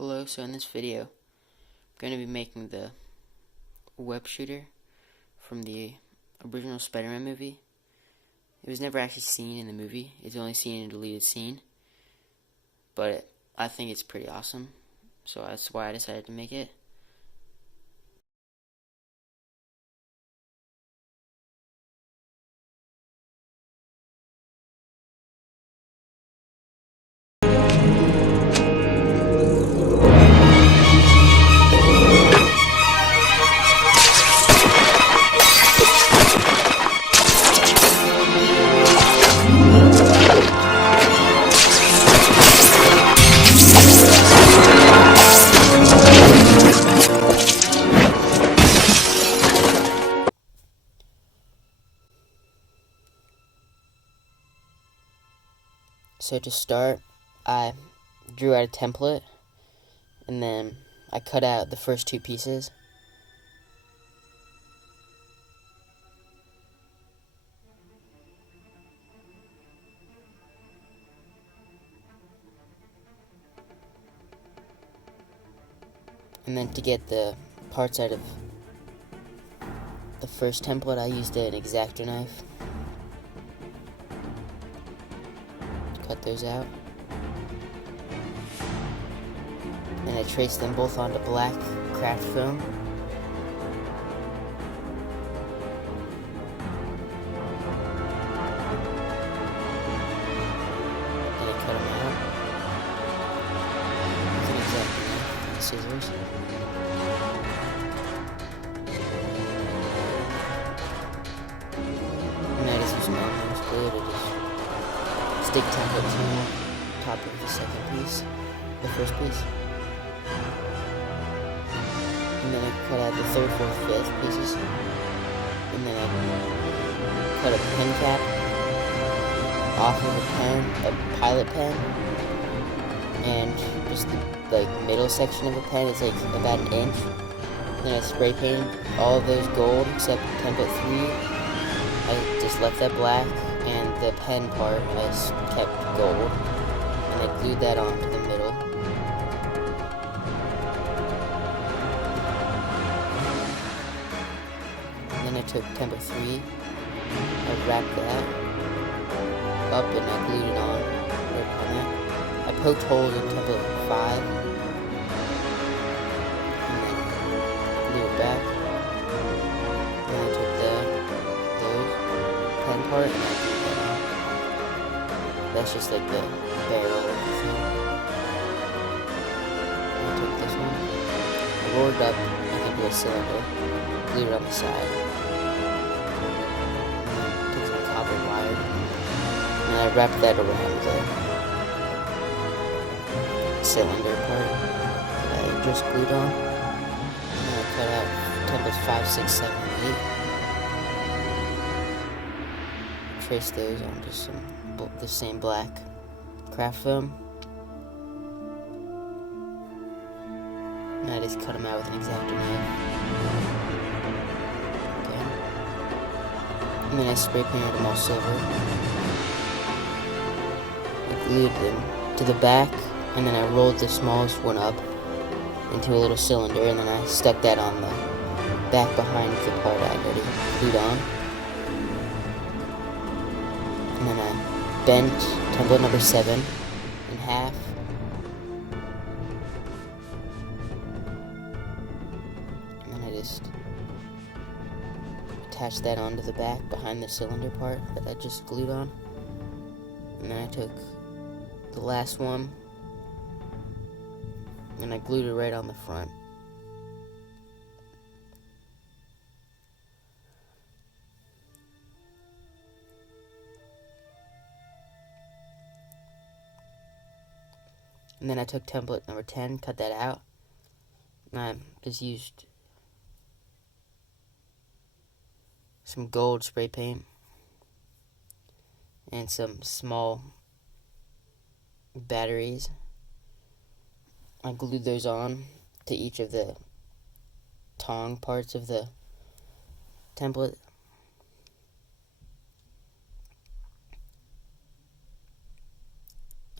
Hello, so in this video, I'm going to be making the web shooter from the original Spider-Man movie. It was never actually seen in the movie, it's only seen in a deleted scene, but I think it's pretty awesome, so that's why I decided to make it. So to start, I drew out a template, and then I cut out the first two pieces. And then to get the parts out of the first template, I used an X-Acto knife. Cut those out. And I traced them both onto black craft film. Then I cut them out with an X-Acto knife and scissors. And I just use my nose glue to just stick template to the top of the second piece, the first piece. And then I cut out the third, fourth, fifth pieces. And then I cut a pen cap off of a pen, a pilot pen. And just the middle section of the pen is like about an inch. Then I spray painted all of those gold except template 3. I just left that black, and the pen part I kept gold. And I glued that onto the middle. Then I took template 3, I wrapped that up and I glued it on right on that. I poked holes in template 5 and then glued it back. Then I took those pen part and I glued that on. That's just like the barrel of the thing. And I took this one, I rolled it up into a cylinder, glued it on the side. Wire, and I wrapped that around the cylinder part that I just glued on, and I cut out templates 5, 6, 7, 8. Trace those onto the same black craft film, and I just cut them out with an X-Acto knife. And then I spray painted them all silver. I glued them to the back, and then I rolled the smallest one up into a little cylinder, and then I stuck that on the back behind the part I already glued on. And then I bent template number 7 in half. And then I just attach that onto the back behind the cylinder part that I just glued on. And then I took the last one and I glued it right on the front. And then I took template number 10, cut that out, and I just used some gold spray paint and some small batteries. I glued those on to each of the tongue parts of the template.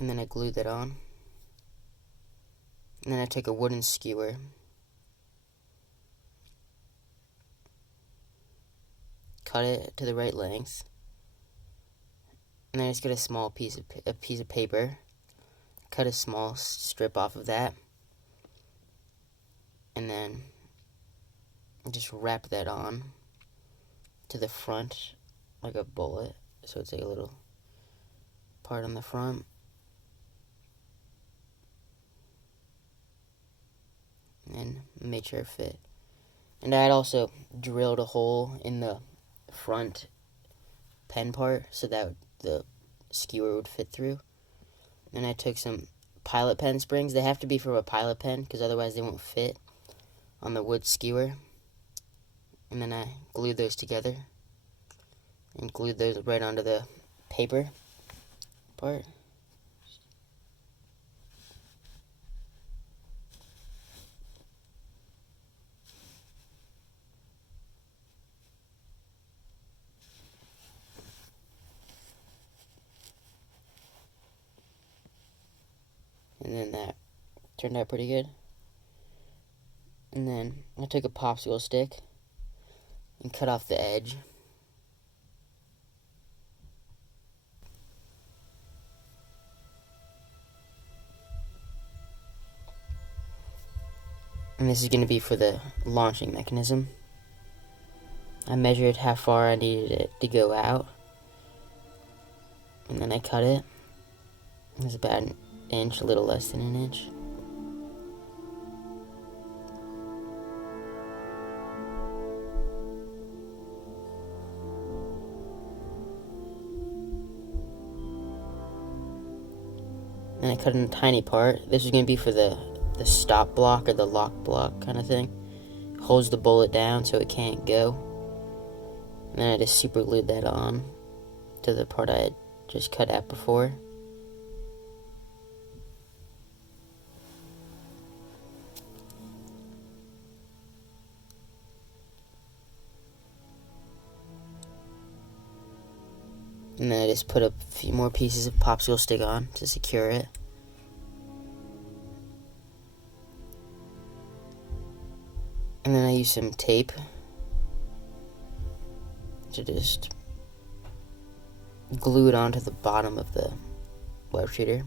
And then I glued that on. And then I took a wooden skewer, cut it to the right length, and then I just get a small piece of paper, cut a small strip off of that, and then just wrap that on to the front like a bullet, so it's like a little part on the front. And made sure it fit. And I had also drilled a hole in the front pen part so that the skewer would fit through. Then I took some Pilot pen springs. They have to be from a Pilot pen because otherwise they won't fit on the wood skewer. And then I glued those together and glued those right onto the paper part. And then that turned out pretty good. And then I took a popsicle stick and cut off the edge. And this is going to be for the launching mechanism. I measured how far I needed it to go out. And then I cut it. It was about an inch, a little less than an inch. And I cut in a tiny part. This is going to be for the stop block or the lock block kind of thing. Holds the bullet down so it can't go. And then I just super glued that on to the part I had just cut out before. And then I just put a few more pieces of popsicle stick on to secure it. And then I use some tape to just glue it onto the bottom of the web shooter.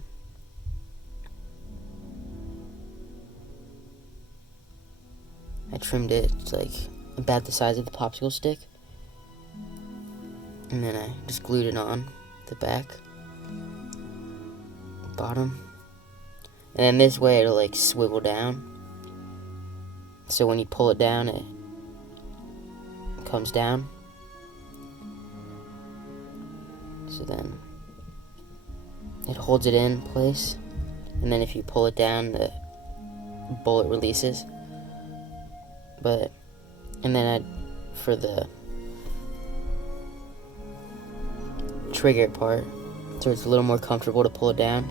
I trimmed it to like about the size of the popsicle stick. And then I just glued it on the back, bottom. And then this way it'll like swivel down. So when you pull it down, it comes down. So then it holds it in place. And then if you pull it down, the bullet releases. And then for the trigger part, so it's a little more comfortable to pull it down,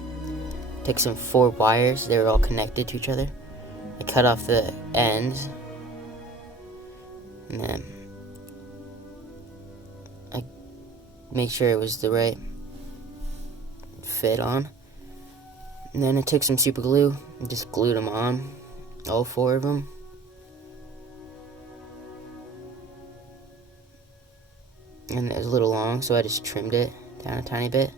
take some 4 wires. They were all connected to each other. I cut off the ends, and then I make sure it was the right fit on. And then I took some super glue and just glued them on, all 4 of them. And it was a little long, so I just trimmed it down a tiny bit.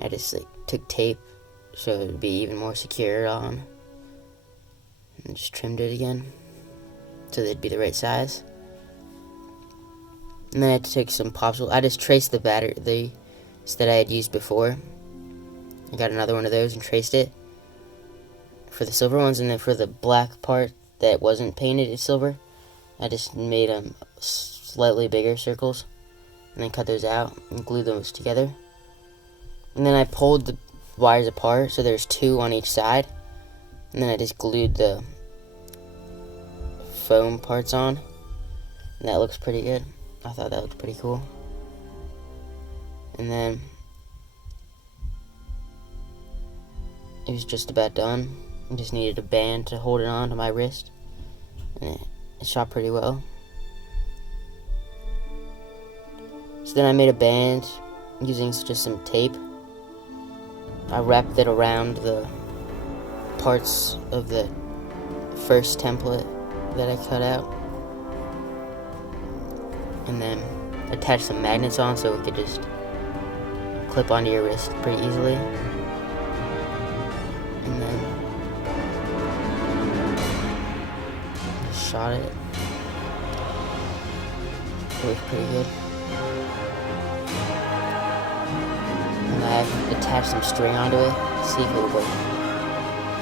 I just took tape so it would be even more secure on, and just trimmed it again so they'd be the right size. And then I had to take some popsicle. I just traced the batteries that I had used before. I got another one of those and traced it for the silver ones, and then for the black part that wasn't painted silver, I just made them slightly bigger circles and then cut those out and glued those together. And then I pulled the wires apart so there's 2 on each side, and then I just glued the foam parts on, and that looks pretty good. I thought that looked pretty cool. And then it was just about done. I just needed a band to hold it on to my wrist, and it shot pretty well. So then I made a band using just some tape. I wrapped it around the parts of the first template that I cut out, and then attached some magnets on so it could just clip onto your wrist pretty easily. And then just shot it. It worked pretty good. And I attached some string onto it to see if it would work.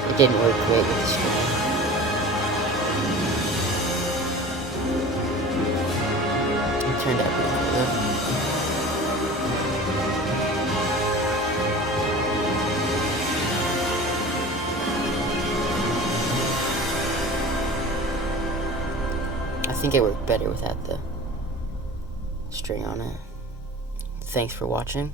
It didn't work great with the string. It turned out pretty good though. I think it worked better without the string on it. Thanks for watching.